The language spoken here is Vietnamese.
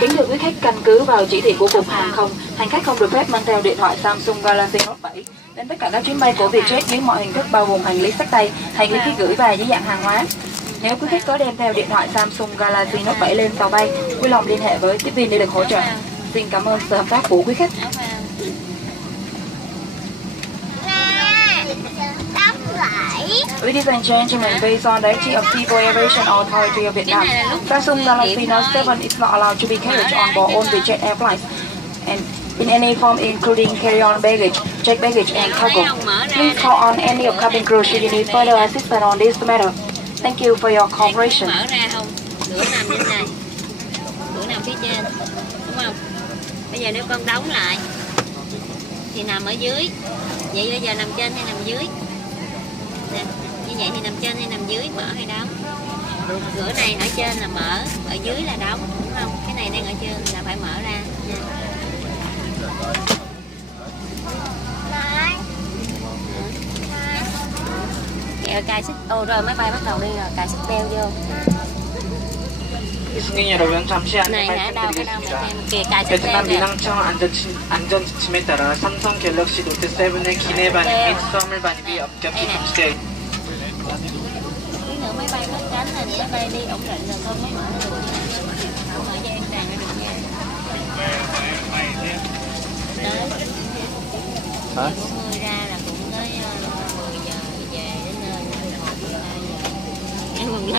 Kính thưa quý khách, căn cứ vào chỉ thị của Cục Hàng không, hành khách không được phép mang theo điện thoại Samsung Galaxy Note 7 đến tất cả các chuyến bay của Vietjet dưới mọi hình thức, bao gồm hành lý xách tay, hành lý ký gửi và dưới dạng hàng hóa. Nếu quý khách có đem theo điện thoại Samsung Galaxy Note 7 lên tàu bay, vui lòng liên hệ với tiếp viên để được hỗ trợ. Xin cảm ơn sự hợp tác của quý khách. Ladies and gentlemen, based on the directive of Civil Aviation Authority of Vietnam, Samsung Galaxy Note 7 is not allowed to be carried on board all Vietjet airlines, and in any form including carry-on baggage, checked baggage, and cargo. Please call on any of cabin crew should you need further assistance on this matter. Thank you for your cooperation. Mở ra không? Cửa nằm trên này, cửa nằm phía trên, đúng không? Bây giờ nếu con đóng lại thì nằm ở dưới. Vậy bây giờ nằm trên hay nằm dưới? Nè, như vậy thì nằm trên hay nằm dưới, mở hay đóng? Cửa này ở trên là mở, ở dưới là đóng, đúng không? Cái này đang ở trên là phải mở ra nha. Kẹo cài xích, rồi máy bay bắt đầu đi rồi, cài xích beo vô. 승객 여러분, 잠시 안내 này hả? Đâu cái đâu 말씀드리겠습니다. kìa cài xích beo 베트남 nè. 민항청 안전지침에 따라 삼성 갤럭시 노트 7의 기내 반입 및 수화물 반입이 엄격히 금지되어 Tí nữa máy bay cất cánh là máy bay đi ổn định rồi con mới mở được.